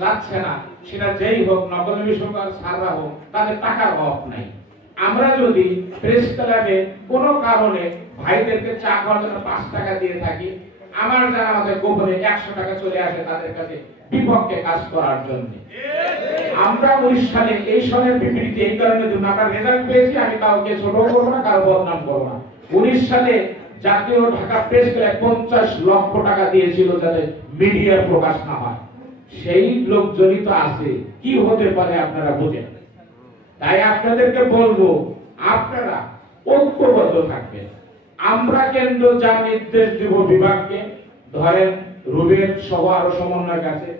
যাচ্ছে না, সেটা যেই হোক, নকল হোক আর সাররা হোক, তাদের টাকার অভাব নাই। আমরা যদি প্রেস ক্লাবে কোনো কারণে ভাইদেরকে চা খাওয়ার জন্য 5 টাকা দিয়ে থাকি, আমার যারা আমাদের গোপনে 100 টাকা চলে আসে তাদের কাছে বিপক্ষে কাজ করার জন্য। আমরা 19 সালে এই সনের বিবৃতি এই কারণে জন্য আমরা রেজাল্ট পেয়েছি, আমি কাউকে ছোট করবো না, কারো বদনাম করবো না। 19 সালে জাতীয় ঢাকা প্রেস ক্লাব 50 লক্ষ টাকা দিয়েছিল যাতে মিডিয়ার প্রকাশ না হয়। সেই লোকজনই তো আছে, কি হতে পারে আপনারা বুঝেন। তাই আপনাদেরকে বলবো, আপনারা ঐক্যবদ্ধ থাকবেন। আমরা কেন্দ্র যা নির্দেশ দিব বিভাগকে, ধরেন রুবেল সহ আরো সমন্বয়ের কাছে,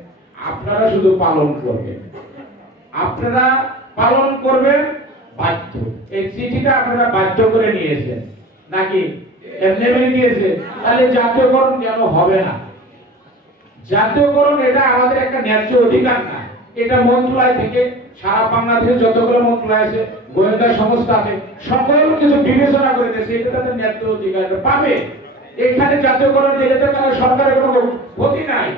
আপনারা শুধু পালন করবেন। আপনারা পালন করবেন বাধ্য। এই চিঠিটা আপনারা বাধ্য করে নিয়েছেন নাকি এমনি নিয়েছে? তাহলে জাতীয়করণ কেন হবে না? জাতীয়করণ এটা আমাদের একটা ন্যায্য অধিকার না। এটা মন্ত্রণালয় থেকে সারা বাংলাদেশে যতগুলো মন্ত্রণালয় আছে, গোয়েন্দা সংস্থা আছে, সকল কিছু বিবেচনা করে দিয়েছে, এটা তাদের ন্যায্য অধিকার পাবে। এখানে জাতীয়করণ দিলে তাহলে সরকারের কোনো ক্ষতি নাই,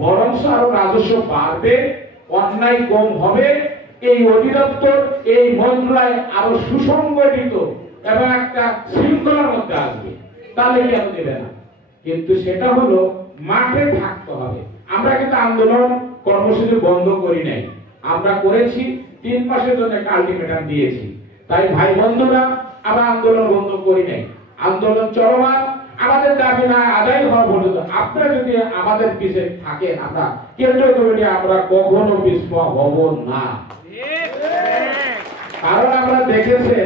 বরং আরো রাজস্ব বাড়বে, অন্যায় কম হবে, এই অধিদপ্তর এই মন্ত্রণালয় আরো সুসংগঠিত এবং একটা শৃঙ্খলার মধ্যে আসবে। তাহলে কেন দেবে না? কিন্তু সেটা হলো মাঠে থাকতে হবে। আমরা কিন্তু আন্দোলন কর্মসূচি বন্ধ করি নাই, আমরা করেছি 3 মাসের জন্য একটা আলটিমেটাম দিয়েছি। তাই ভাই বন্ধুরা, আমরা আন্দোলন বন্ধ করি নাই, আন্দোলন চলমান। আমাদের দাবি না আদায় হওয়া পর্যন্ত আপনারা যদি আমাদের পিছে থাকেন, আমরা কেন্দ্রীয় কমিটি আমরা কখনো পিছপা হব না। কারণ আমরা দেখেছে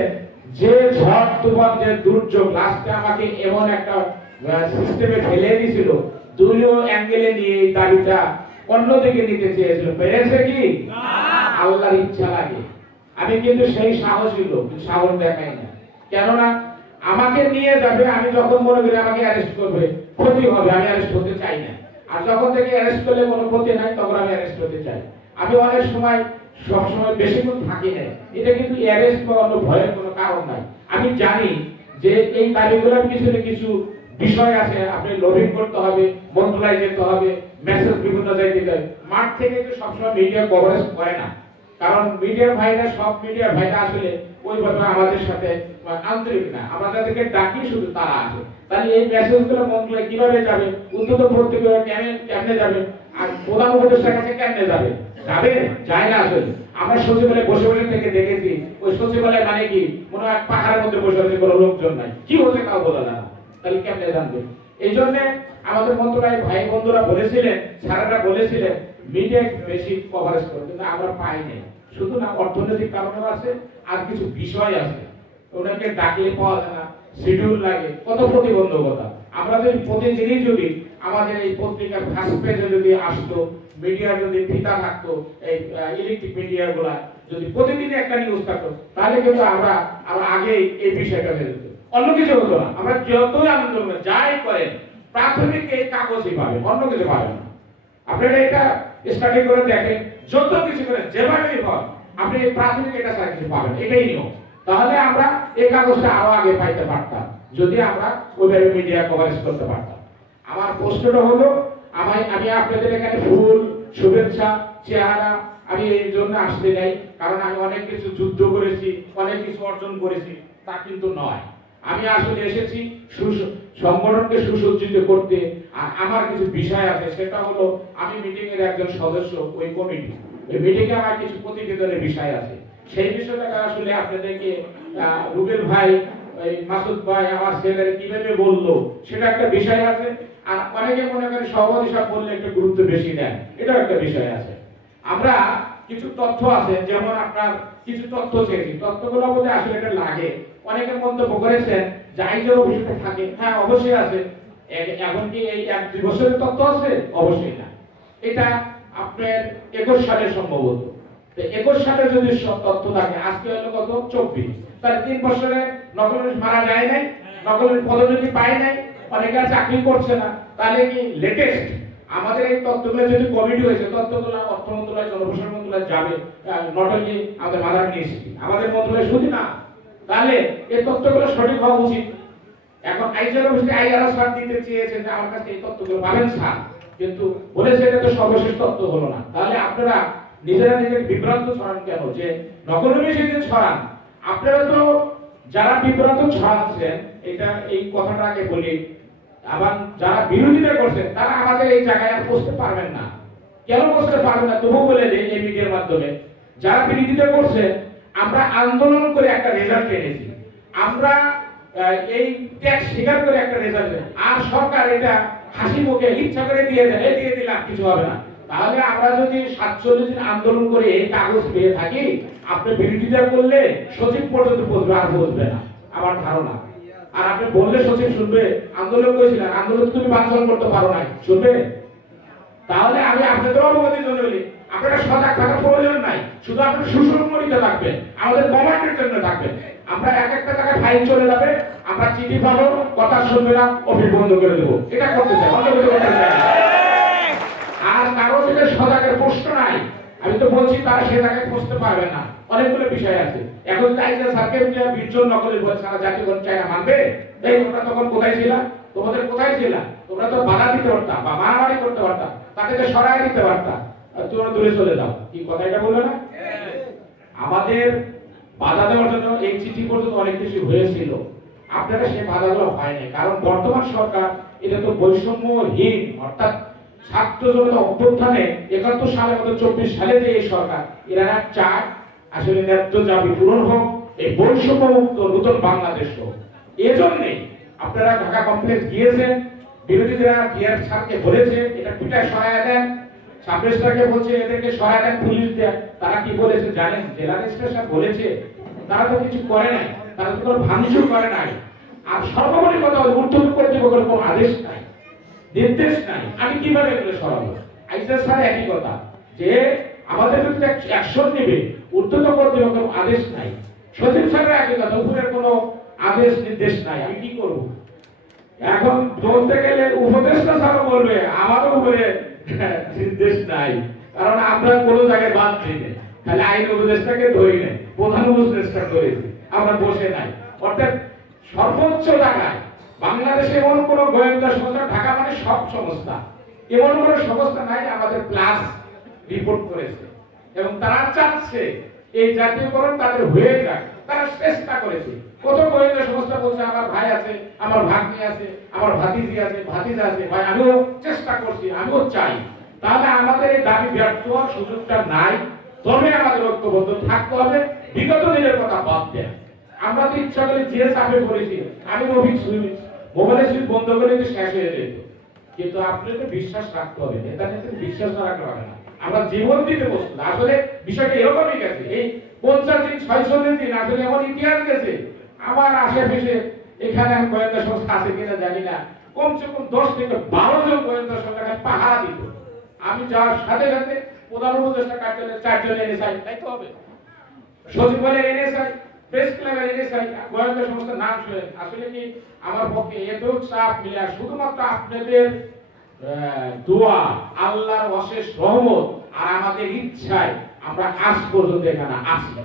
যে ঝড় তুফান, যে দুর্যোগ, লাস্টে আমাকে এমন একটা সিস্টেমে ফেলে দিয়েছিল, দুইও অ্যাঙ্গেলে নিয়ে এই দাবিটা অন্যদিকে নিতে চেয়েছিল। পেরেছে কি? আল্লাহর ইচ্ছা লাগে। আমি কিন্তু সেই সাহসী লোক, সাহস দেখাই না। কেননা আমাকে নিয়ে যাবে, আমি যখন মনে করি আমাকে অ্যারেস্ট করবে, ক্ষতি হবে, আমি অ্যারেস্ট হতে চাই না। আর যখন থেকে অ্যারেস্ট করলে কোনো ক্ষতি নাই, তখন আমি অ্যারেস্ট হতে চাই। আমি অনেক সময় সবসময় বেশিক্ষণ থাকি না। এটা কিন্তু অ্যারেস্ট বা অন্য ভয়ের কোনো কারণ নাই। আমি জানি যে এই দাবিগুলোর পিছনে কিছু বিষয় আছে, আপনি লবিং করতে হবে, মন্ত্রণালয় যেতে হবে, মেসেজ বিভিন্ন জায়গায় দিতে হবে। মাঠ থেকে তো সবসময় মিডিয়া কভারেজ করে না, কারণ মিডিয়া ভাইরা, সব মিডিয়া ভাইরা আসলে ওইভাবে আমাদের সাথে আন্তরিক না। আমরা যাদেরকে ডাকি শুধু তারা আসে। তাহলে এই মেসেজগুলো মন্ত্রণালয় কিভাবে যাবে, উন্নত পত্রিকা কেমনে যাবে, আর প্রধান উপদেষ্টার কাছে কেমনে যাবে? যাবে? যায় না। আসলে আমরা সচিবালয়ে বসে বসে থেকে দেখেছি, ওই সচিবালয় মানে কি, মনে হয় পাহাড়ের মধ্যে বসে আছে, কোনো লোকজন নাই, কি হচ্ছে তাও বোঝা যায় না। তাহলে কেমনে জানবে? এই জন্য আমাদের মন্ত্রণালয়ের ভাই বন্ধুরা বলেছিলেন, স্যারেরা বলেছিলেন মিডিয়া বেশি কভারেজ করে, কিন্তু আমরা পাই নাই। শুধু না, অর্থনৈতিক কারণেও আছে, আর কিছু বিষয় আছে, ওনাকে ডাকলে পাওয়া যায় না, শিডিউল লাগে, কত প্রতিবন্ধকতা। আমরা যদি প্রতিদিনই যদি আমাদের এই পত্রিকার ফার্স্ট পেজে যদি আসতো, মিডিয়া যদি ফিতা থাকতো, এই ইলেকট্রিক মিডিয়া গুলা যদি প্রতিদিনই একটা নিউজ থাকতো, তাহলে কিন্তু আমরা আগে এই বিষয়টা ভেবে যেত, অন্য কিছু হতো না। আমরা যতই আন্দোলন যাই করেন, প্রাথমিক এই কাগজই পাবেন, অন্য কিছু পাবেন না। আপনারা এটা স্টাডি করে দেখেন, যত কিছু করেন, যেভাবেই হয়, আপনি প্রাথমিক এটা ছাড়া কিছু পাবেন, এটাই নিয়ম। তাহলে আমরা এই কাগজটা আরো আগে পাইতে পারতাম, যদি আমরা ওইভাবে মিডিয়া কভারেজ করতে পারতাম। আমার প্রশ্নটা হলো, আমি আপনাদের এখানে ফুল, শুভেচ্ছা, চেহারা আমি এই জন্য আসতে নাই, কারণ আমি অনেক কিছু যুদ্ধ করেছি, অনেক কিছু অর্জন করেছি, তা কিন্তু নয়। আমি আসলে এসেছি সংগঠনকে সুসজ্জিত করতে। আর আমার কিছু বিষয় আছে, সেটা হলো আমি মিটিং এর একজন সদস্য, ওই কমিটি, ওই মিটিং এ আমার কিছু প্রতিবেদনের বিষয় আছে। সেই বিষয়টা আসলে আপনাদেরকে রুবেল ভাই, এই মাসুদ ভাই, আমার ছেলেরা কিভাবে বললো, সেটা একটা বিষয় আছে। আর অনেকে মনে করে সভাপতি সাহেব বললে একটু গুরুত্ব বেশি দেন, এটাও একটা বিষয় আছে। আমরা কিছু তথ্য আছে, যেমন আপনার কিছু তথ্য চেয়েছি, তথ্যগুলো বলতে আসলে এটা লাগে। অনেকে মন্তব্য করেছেন যে আইনের অভিযোগ থাকে, হ্যাঁ অবশ্যই আছে। এখন কি এই 1-2 বছরের তথ্য আছে? অবশ্যই না। এটা আপনার 21 সালের সম্ভবত। তো 21 সালে যদি সব তথ্য থাকে, আজকে হলো কত? 24। তাহলে 3 বছরে নকলের মারা যায় নাই, নকলের পদোন্নতি পায় নাই, অনেকে চাকরি করছে না। তাহলে কি লেটেস্ট আমাদের এই তথ্যগুলো যদি কমিটি হয়েছে, তথ্যগুলো অর্থ মন্ত্রণালয়, জনপ্রশাসন মন্ত্রণালয় যাবে, নট অনলি আমাদের মাদার ইউনিভার্সিটি, আমাদের মন্ত্রণালয় শুধু না। তাহলে এই তথ্যগুলো সঠিক হওয়া উচিত। এখন আইজার অফিসে আইআরএস স্যার দিতে চেয়েছেন যে আমার কাছে এই তথ্যগুলো পাবেন স্যার, কিন্তু বলেছে এটা তো সর্বশেষ তত্ত্ব হলো না। তাহলে আপনারা নিজেরা নিজের বিভ্রান্ত ছড়ান কেন? যে নকলমি সেদিন ছড়ান, আপনারা তো যারা বিভ্রান্ত ছড়াচ্ছেন, এটা এই কথাটা আগে বলি, আবার যারা বিরোধিতা করছেন তারা আমাদের এই জায়গায় আর বসতে পারবেন না। কেন বসতে পারবেন না তবু বলে দিই এই মিডিয়ার মাধ্যমে, যারা বিরোধিতা করছে আমরা আন্দোলন করে একটা রেজাল্ট এনেছি, আমরা এই ট্যাক্স স্বীকার করে একটা রেজাল্ট, আর সরকার এটা হাসি মুখে ইচ্ছা করে দিয়ে দেয়, দিয়ে দিলাম কিছু হবে না। তাহলে আমরা যদি 47 দিন আন্দোলন করে এই কাগজ পেয়ে থাকি, আপনি বিরোধিতা করলে সচিব পর্যন্ত বসবে, আর বসবে না আমার ধারণা। আর আপনি বললে সচিব শুনবে? আন্দোলন করেছিলেন, আন্দোলন তুমি বাঞ্ছন করতে পারো নাই, শুনবে? তাহলে আমি আপনাদের অবগতির জন্য বলি, আপনারা সজাগ থাকার প্রয়োজন নাই, শুধু আপনার সুসংগঠিত থাকবেন, আমাদের কমান্ডের জন্য থাকবেন। আমরা এক একটা জায়গায় ফাইল চলে যাবে, আমরা চিঠি পাবো, কথা শুনবে না, অফিস বন্ধ করে দেবো, এটা করতে চাই, অন্য কিছু করতে চাই। আর কারো যদি সজাগের প্রশ্ন নাই, আমি তো বলছি তারা সে জায়গায় পৌঁছতে পারবে না, অনেকগুলো বিষয় আছে। এখন চাইছে সার্কেল যে 20 জন নকলের বল সারা জাতি কোন চাইনা মানবে? এই তোমরা তখন কোথায় ছিলা? তোমাদের কোথায় ছিলা? তোমরা তো বাধা দিতে পারতা বা মারামারি করতে পারতা, তাকে তো সরাই দিতে পারতা, তোমরা দূরে চলে যাও। কি কথা এটা বলবে না? আমাদের বাধা দেওয়ার জন্য এই চিঠি পর্যন্ত অনেক কিছু হয়েছিল, আপনারা সেই বাধাগুলো হয়নি। কারণ বর্তমান সরকার এটা তো বৈষম্যহীন, অর্থাৎ ছাত্র জনতা অভ্যুত্থানে ৭১ সালের মতো ২৪ সালে যে এই সরকার, এরা চায় আসলে ন্যায্য দাবি পূরণ হোক, এই বৈষম্যমুক্ত নতুন বাংলাদেশ হোক। এজন্যই আপনারা ঢাকা কমপ্লেক্স গিয়েছেন, বিরোধীরা জিয়ার স্যারকে বলেছে এটা পিটায় সরায় দেন, সাবরেস্টারকে বলছে এদেরকে সরায় দেন, পুলিশ দেন। তারা কি বলেছে জানেন? জেলা রেজিস্ট্রেশন বলেছে, তারা তো কিছু করে নাই, তারা তো কোনো ভাঙচুর করে নাই। আর সর্বোপরি কথা হলো ঊর্ধ্বতন কর্তৃপক্ষের কোনো আদেশ নাই, নির্দেশ নাই, আমি কিভাবে এগুলো সরাবো? আইসা স্যার একই কথা যে আমাদের বিরুদ্ধে অ্যাকশন নেবে, ঊর্ধ্বতন কর্তৃপক্ষের আদেশ নাই। সচিব স্যারের একই কথা, উপরের কোনো আদেশ নির্দেশ নাই, আমি কি করব? এখন বলতে গেলে উপদেষ্টা স্যারও বলবে আমারও উপরে নির্দেশ নাই, কারণ আমরা কোনো জায়গায় বাদ দিই না, খালি আইন উপদেষ্টাকে ধরি নাই, প্রধান উপদেষ্টা করেছি, আমরা বসে নাই। অর্থাৎ সর্বোচ্চ জায়গায় বাংলাদেশে এমন কোন গোয়েন্দা সংস্থা, ঢাকা মানে সব সংস্থা, এমন কোন সংস্থা নাই আমাদের প্লাস রিপোর্ট করেছে, এবং তারা চাচ্ছে এই জাতীয়করণ তাদের হয়ে যাক, তারা চেষ্টা করেছে। কত গোয়েন্দা সংস্থা বলছে আমার ভাই আছে, আমার ভাগ্নি আছে, আমার ভাতিজি আছে, ভাতিজা আছে, ভাই আমিও চেষ্টা করছি, আমিও চাই। তাহলে আমাদের এই দাবি ব্যর্থ হওয়ার সুযোগটা নাই, তবে আমাদের ঐক্যবদ্ধ থাকতে হবে, বিগত দিনের কথা বাদ দেন। আমরা তো ইচ্ছা করে যে চাপে পড়েছি, আমি রবি সুইচ মোবাইলে সুইচ বন্ধ করে দিয়ে শেষ হয়ে যেত, কিন্তু আপনাকে বিশ্বাস রাখতে হবে, নেতা নেত্রী বিশ্বাস না রাখলে হবে না। আমরা জীবন দিতে বসছি, আসলে বিষয়টা এরকমই গেছে। এই 50 দিন 46 দিন আসলে এমন ইতিহাস গেছে, আমার আশেপাশে এখানে গোয়েন্দা সংস্থা আছে কিনা জানি না, কমসে কম 10 থেকে 12 জন গোয়েন্দা সংস্থা পাহারা দিত। আমি যাওয়ার সাথে সাথে প্রধান উপদেষ্টা কার্যালয়ে 4 জন এনএসআই, তাই তো হবে, সচিবালয়ের এনএসআই, প্রেস ক্লাবের এনএসআই, গোয়েন্দা সংস্থার নাম শুনে আসলে কি আমার পক্ষে এত চাপ মিলে, শুধুমাত্র আপনাদের দোয়া, আল্লাহর অশেষ রহমত আর আমাদের ইচ্ছায় আমরা আজ পর্যন্ত এখানে আসি,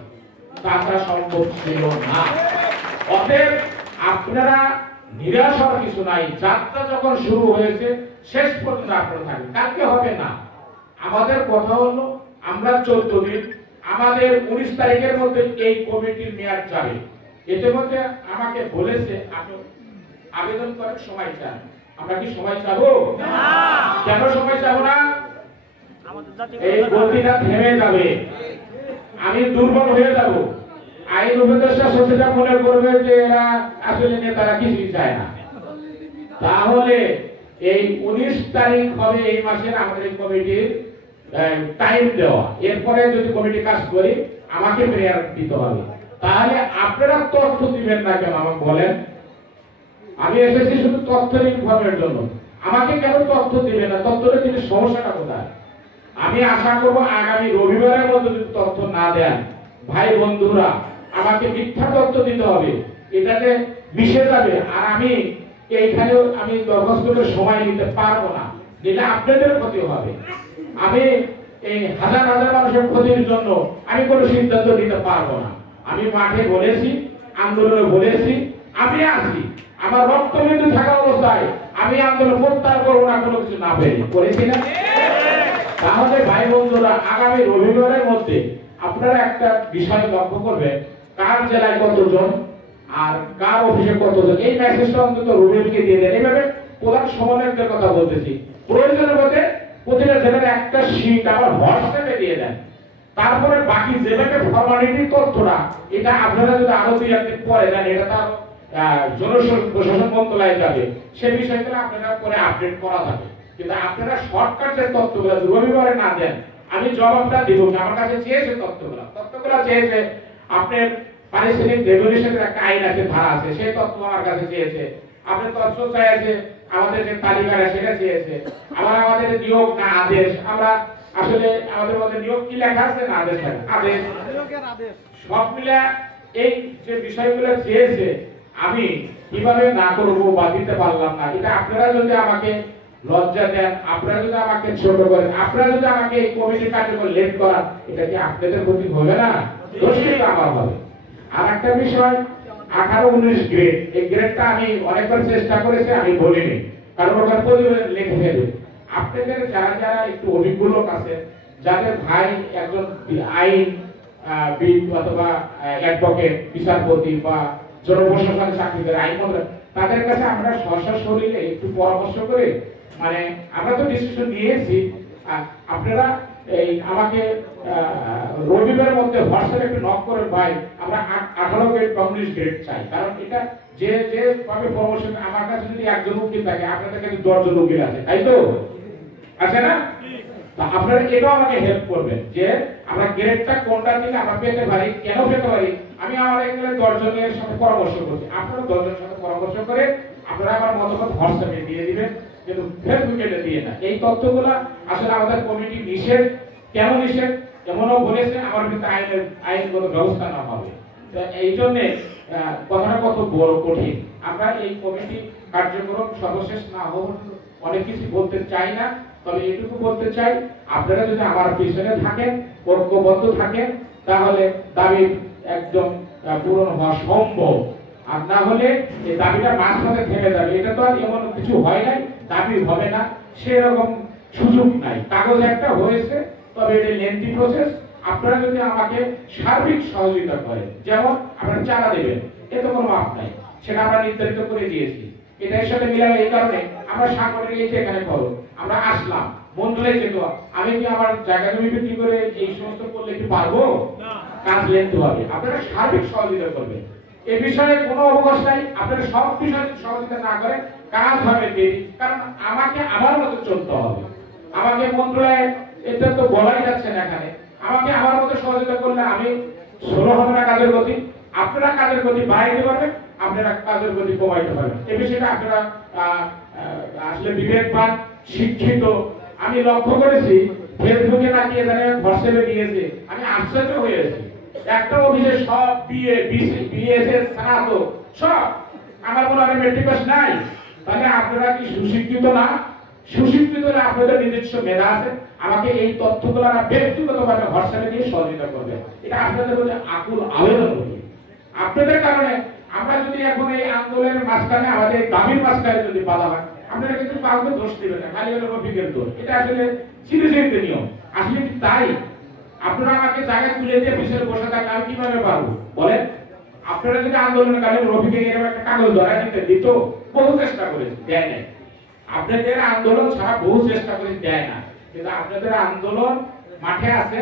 তাছাড়া সম্ভব ছিল না। অতএব আপনারা নিরাশ হওয়ার কিছু নাই, যাত্রা যখন শুরু হয়েছে শেষ পর্যন্ত আপনারা থাকবেন, কালকে হবে না। আমাদের কথা হলো আমরা 14 দিন, আমাদের 19 তারিখের মধ্যে এই কমিটির মেয়াদ যাবে। এর মধ্যে আমাকে বলেছে আপনি আবেদন করার সময় চান, আমরা কি সময় চাবো না? কেন সময় চাবো না? এই গতিটা থেমে যাবে, আমি দুর্বল হয়ে যাব, আইন উপদেষ্টা সচিবরা মনে করবে যে এরা আসলে নেতারা কিছুই চায় না। তাহলে এই 19 তারিখ হবে এই মাসের আমাদের এই কমিটির টাইম দেওয়া, এরপরে যদি কমিটি কাজ করি আমাকে প্রেয়ার দিতে হবে। তাহলে আপনারা তথ্য দিবেন না কেন আমাকে বলেন? আমি এসেছি শুধু তথ্য ইনফর্মের জন্য, আমাকে কেন তথ্য দিবেন না? তথ্যটা দিলে সমস্যাটা কোথায়? আমি আশা করবো আগামী রবিবারের মধ্যে যদি তথ্য না দেন, ভাই বন্ধুরা আমাকে মিথ্যা তথ্য দিতে হবে, এটাতে মিশে যাবে, আর আমি এইখানেও আমি দরখাস্ত করে সময় নিতে পারবো না, দিলে আপনাদের ক্ষতি হবে। আমি এই হাজার হাজার মানুষের ক্ষতির জন্য আমি কোনো সিদ্ধান্ত নিতে পারবো না। আমি মাঠে বলেছি, আন্দোলনে বলেছি, আমি আছি, আমার রক্তবিন্দু থাকা অবস্থায় আমি আন্দোলন প্রত্যাহার করবো না কোনো কিছু না পেরে করেছি না। তাহলে ভাই বন্ধুরা, আগামী রবিবারের মধ্যে আপনারা একটা বিষয় লক্ষ্য করবেন, কার জেলায় কতজন আর কার অফিসে কতজন, এই মেসেজটা অন্তত রবিবারকে দিয়ে দেন। এইভাবে প্রধান সমন্বয়কদের কথা বলতেছি, প্রয়োজনের মধ্যে প্রতিটা জেলার একটা শীট আবার হোয়াটসঅ্যাপে দিয়ে দেন। তারপরে বাকি যেভাবে ফর্মালিটি তথ্যটা, এটা আপনারা যদি আরো 2-1 দিন পরে দেন, এটা তার জনপ্রশাসন মন্ত্রণালয়ে যাবে, সে বিষয়গুলো আপনারা পরে আপডেট করা যাবে। কিন্তু আপনারা শর্টকাট যে তথ্যগুলো রবিবারে না দেন, আমি জবাবটা দিব না। আমার কাছে চেয়েছে তথ্যগুলো চেয়েছে, আপনার পারিশ্রমিক রেগুলেশনের একটা আইন আছে, ধারা আছে, সেই তথ্য আমার কাছে চেয়েছে। আপনার তথ্য চাইছে, আমাদের যে তালিকাটা সেটা চেয়েছে, আবার আমাদের নিয়োগ না আদেশ, আমরা আসলে আমাদের মধ্যে নিয়োগ কি লেখা আছে না আদেশ লেখা, আদেশ সব মিলে এই যে বিষয়গুলো চেয়েছে, আমি কিভাবে না করব বা দিতে পারলাম না, এটা আপনারা যদি আমাকে লজ্জা দেন, আপনারা যদি আমাকে ছোট করেন, আপনারা যদি আমাকে এই কমিটি কার্যক্রম লেট করান, এটা কি আপনাদের প্রতি হবে না? দোষী আমার হবে। আর একটা বিষয়, 18-19 গ্রেড, এই গ্রেডটা আমি অনেকবার চেষ্টা করেছি, আমি বলিনি, কারণ ওখানে প্রতিবেদন লিখে ফেলে। আপনাদের যারা যারা একটু অভিজ্ঞ লোক আছে, যাদের ভাই একজন আইন অথবা অ্যাডভোকেট, বিচারপতি বা জনপ্রশাসন চাকরি করে আইন মন্ত্রী, তাদের কাছে আমরা সশরীরে একটু পরামর্শ করে, মানে আমরা তো ডিসিশন নিয়েছি, আপনারা এই আমাকে রবিবারের মধ্যে হোয়াটসঅ্যাপে একটু নক করে, ভাই আমরা 18 গ্রেড বা 19 গ্রেড চাই। কারণ এটা যে যে ভাবে প্রমোশন, আমার কাছে যদি একজন উকিল থাকে, আপনাদের কাছে 10 জন উকিল আছে, তাই তো আছে না? আপনারা এটাও আমাকে হেল্প করবেন যে আমরা গ্রেডটা কোনটা থেকে আমরা পেতে পারি, কেন পেতে পারি। আমি আমার এখানে 10 জনের সাথে পরামর্শ করছি, আপনারা 10 জনের সাথে পরামর্শ করে আপনারা আমার মতামত হোয়াটসঅ্যাপে দিয়ে দিবেন, কিন্তু ফেসবুকে দিয়ে না। এই তথ্যগুলো আসলে আমাদের কমিটি নিষেধ, কেন নিষেধ এমনও বলেছে, আমার কিন্তু আইনগত ব্যবস্থা না হবে। এই জন্য কথাটা কত বড় কঠিন। আমরা এই কমিটি কার্যক্রম সর্বশেষ না হওয়ার অনেক কিছু বলতে চাই না, তবে এটুকু বলতে চাই, আপনারা যদি আমার পিছনে থাকেন, ঐক্যবদ্ধ থাকেন, তাহলে দাবি একদম পূরণ হওয়া সম্ভব। আর না হলে এই দাবিটা মাঝপথে থেমে যাবে। এটা তো আর এমন কিছু হয় নাই, দাবি হবে না সেরকম সুযোগ নাই। কাগজ একটা হয়েছে, তবে এটা লেন্থি প্রসেস। আপনারা যদি আমাকে সার্বিক সহযোগিতা করেন, যেমন আপনারা চাঁদা দেবেন, এতে কোনো মাপ নাই, সেটা আমরা নির্ধারিত করে দিয়েছি। এটার সাথে মিলাবে, এই কারণে আমরা সাংগঠনিক এই যে এখানে করো, আমরা আসলাম মন্ত্রণালয়ে যেত, আমি কি আমার জায়গা জমি বিক্রি করে এই সমস্ত করলে কি পারবো? কাজ লেনতে হবে। আপনারা সার্বিক সহযোগিতা করবেন, এই বিষয়ে কোনো অবকাশ নাই। আপনারা সব বিষয়ে সহযোগিতা না করেন, কাজ হবে দেরি। কারণ আমাকে আমার মতো চলতে হবে, আমাকে মন্ত্রণালয়ে এটা তো বলাই যাচ্ছে না এখানে, আমাকে আমার মতো সহযোগিতা করলে আমি 16 হবে না কাজের গতি, আপনারা কাজের গতি বাড়াইতে পারবেন, আপনারা কাজের গতি কমাইতে পারবেন। এই বিষয়টা আপনারা আসলে বিবেকবান, শিক্ষিত। আমি লক্ষ্য করেছি ফেসবুকে না দিয়ে জানেন, হোয়াটসঅ্যাপে দিয়েছে, আমি আশ্চর্য হয়েছি। একটা অফিসে সব বিএ, বিএসএস, স্নাতক সব, আমার মনে হয় মেট্রিক পাস নাই। তাহলে আপনারা কি সুশিক্ষিত না? সুশিক্ষিত হলে আপনাদের নিজস্ব মেধা আছে, আমাকে এই তথ্যগুলো ব্যক্তিগতভাবে হোয়াটসঅ্যাপে দিয়ে সহযোগিতা করবে। এটা আপনাদের প্রতি আকুল আবেদন করি। আপনাদের কারণে আমরা যদি এখন এই আন্দোলনের মাঝখানে, আমাদের দাবির মাঝখানে যদি বাধা হয়, আপনারা কিন্তু কাউকে দোষ দিবেন না, খালি হলো রফিকের দোষ। এটা আসলে সিরিয়াসলি নিয়ম, আসলে কি তাই? আপনারা আমাকে জায়গায় তুলে দিয়ে পিছনে বসে থাকলে আমি কিভাবে পারবো বলেন? আপনারা যদি আন্দোলনের কালে রফিকে এরকম একটা কাগজ ধরা দিত, বহু চেষ্টা করেছে, দেয় নাই। আপনাদের আন্দোলন ছাড়া বহু চেষ্টা করে, দেয় না। কিন্তু আপনাদের আন্দোলন মাঠে আছে,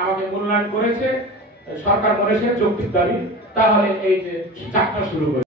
আমাকে মূল্যায়ন করেছে সরকার, মনে যৌক্তিক দাবি, তাহলে এই যে যাত্রা শুরু করে।